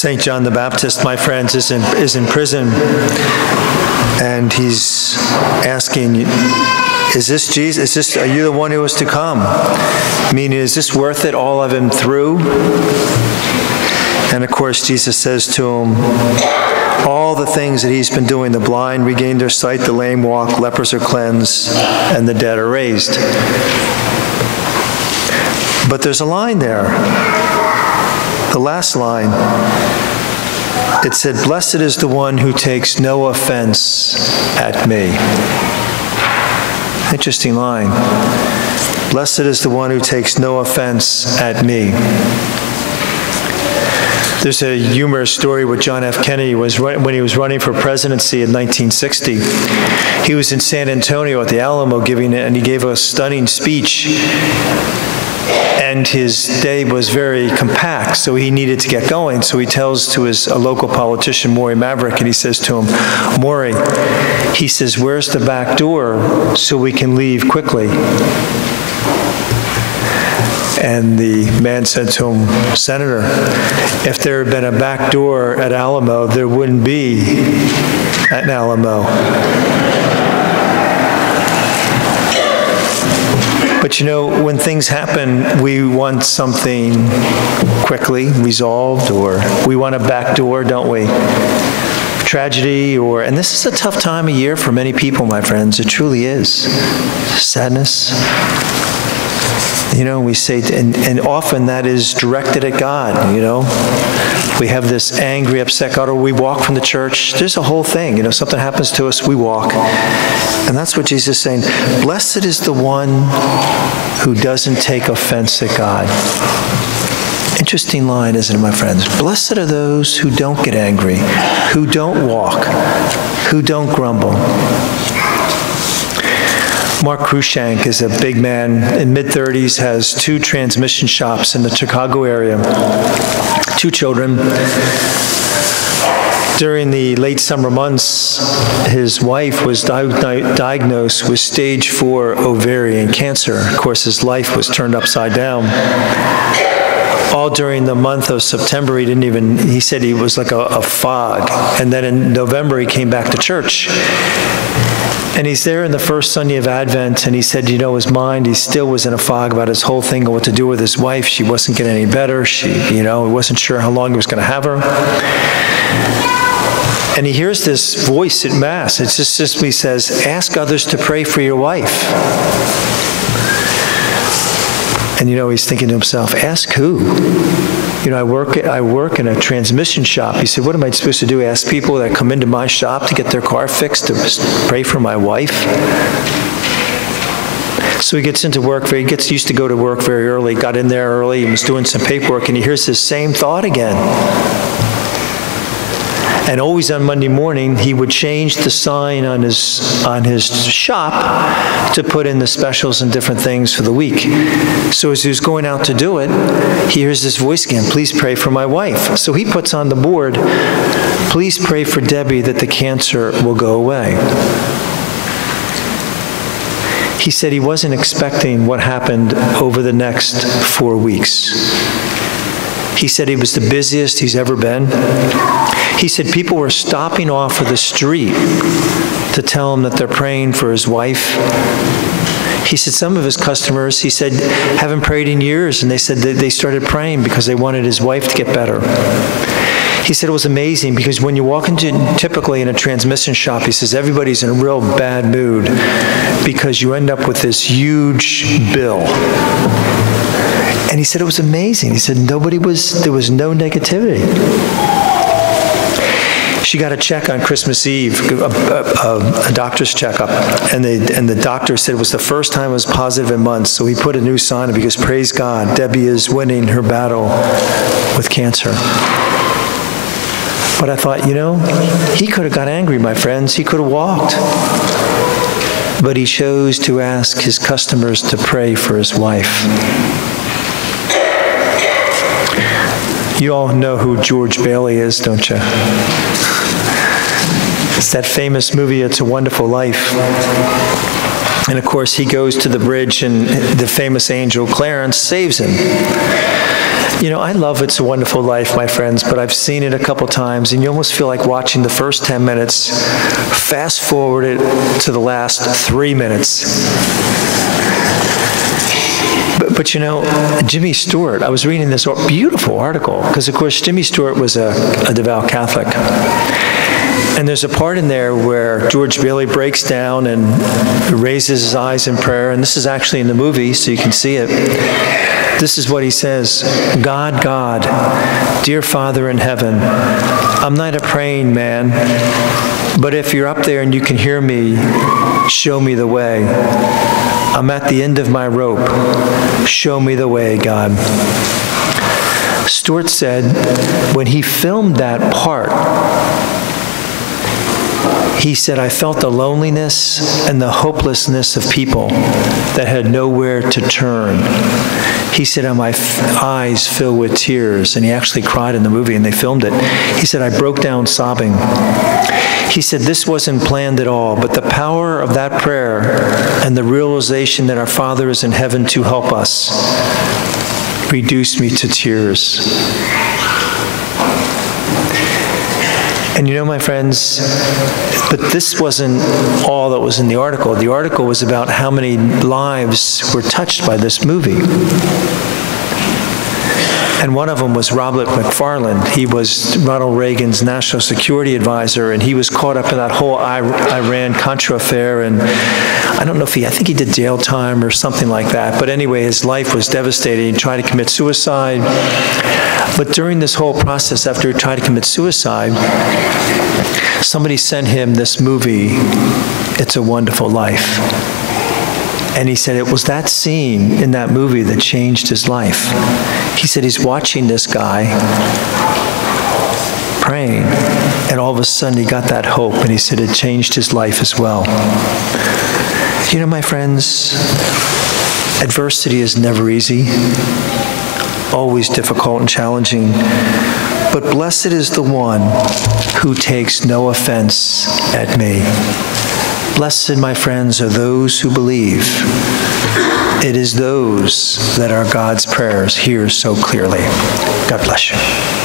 St. John the Baptist, my friends, is in prison, and he's asking, is this Jesus? Are you the one who was to come? Meaning, is this worth it, all I've been through? And of course, Jesus says to him, all the things that he's been doing, the blind regain their sight, the lame walk, lepers are cleansed, and the dead are raised. But there's a line there. The last line, it said, blessed is the one who takes no offense at me. Interesting line. Blessed is the one who takes no offense at me. There's a humorous story with John F. Kennedy when he was running for presidency in 1960. He was in San Antonio at the Alamo and he gave a stunning speech. And his day was very compact, so he needed to get going. So he tells to a local politician, Maury Maverick, and he says to him, Maury, he says, where's the back door so we can leave quickly? And the man said to him, Senator, if there had been a back door at Alamo, there wouldn't be an Alamo. But you know, when things happen, we want something quickly resolved, or we want a back door, don't we? Tragedy, and this is a tough time of year for many people, my friends. It truly is. Sadness. You know, we say, and often that is directed at God, you know. We have this angry, upset God, or we walk from the church. There's a whole thing, you know, something happens to us, we walk. And that's what Jesus is saying. Blessed is the one who doesn't take offense at God. Interesting line, isn't it, my friends? Blessed are those who don't get angry, who don't walk, who don't grumble. Mark Cruikshank is a big man in mid-30s, has 2 transmission shops in the Chicago area, 2 children. During the late summer months, his wife was diagnosed with stage 4 ovarian cancer. Of course, his life was turned upside down. All during the month of September, he said he was like a fog. And then in November, he came back to church. And he's there in the first Sunday of Advent, and he said, you know, his mind, he still was in a fog about his whole thing and what to do with his wife. She wasn't getting any better. He wasn't sure how long he was going to have her. And he hears this voice at Mass. It just simply says, ask others to pray for your wife. And, you know, he's thinking to himself, ask who? You know, I work in a transmission shop. He said, what am I supposed to do? Ask people that come into my shop to get their car fixed to pray for my wife? So he gets into work, he gets used to go to work very early, got in there early, and was doing some paperwork, and he hears this same thought again. And always on Monday morning, he would change the sign on his shop to put in the specials and different things for the week. So as he was going out to do it, he hears this voice again, please pray for my wife. So he puts on the board, please pray for Debbie that the cancer will go away. He said he wasn't expecting what happened over the next 4 weeks. He said he was the busiest he's ever been. He said people were stopping off of the street to tell him that they're praying for his wife. He said some of his customers, he said, haven't prayed in years, and they said that they started praying because they wanted his wife to get better. He said it was amazing because when you walk into, typically in a transmission shop, he says everybody's in a real bad mood because you end up with this huge bill. And he said it was amazing. He said there was no negativity. She got a check on Christmas Eve, a doctor's checkup, and the doctor said it was the first time it was positive in months, so he put a new sign up because, praise God, Debbie is winning her battle with cancer. But I thought, you know, he could have got angry, my friends. He could have walked. But he chose to ask his customers to pray for his wife. You all know who George Bailey is, don't you? It's that famous movie, It's a Wonderful Life. And of course, he goes to the bridge and the famous angel Clarence saves him. You know, I love It's a Wonderful Life, my friends, but I've seen it a couple times, and you almost feel like watching the first 10 minutes, fast forward it to the last 3 minutes. But you know, Jimmy Stewart, I was reading this beautiful article, because of course Jimmy Stewart was a devout Catholic. And there's a part in there where George Bailey breaks down and raises his eyes in prayer, and this is actually in the movie, so you can see it. This is what he says: God, God, dear Father in heaven, I'm not a praying man, but if you're up there and you can hear me, show me the way. I'm at the end of my rope. Show me the way, God. Stewart said when he filmed that part, he said, I felt the loneliness and the hopelessness of people that had nowhere to turn. He said, and my eyes filled with tears. And he actually cried in the movie, and they filmed it. He said, I broke down sobbing. He said, this wasn't planned at all, but the power of that prayer and the realization that our Father is in heaven to help us reduced me to tears. And you know, my friends, but this wasn't all that was in the article. The article was about how many lives were touched by this movie. And one of them was Robert McFarland. He was Ronald Reagan's national security advisor, and he was caught up in that whole Iran-Contra affair. And I don't know if I think he did jail time or something like that. But anyway, his life was devastated. He tried to commit suicide. But during this whole process, after he tried to commit suicide, somebody sent him this movie, It's a Wonderful Life. And he said it was that scene in that movie that changed his life. He said he's watching this guy praying, and all of a sudden he got that hope, and he said it changed his life as well. You know, my friends, adversity is never easy, always difficult and challenging, but blessed is the one who takes no offense at me. Blessed, my friends, are those who believe. It is those that our God's prayers hear so clearly. God bless you.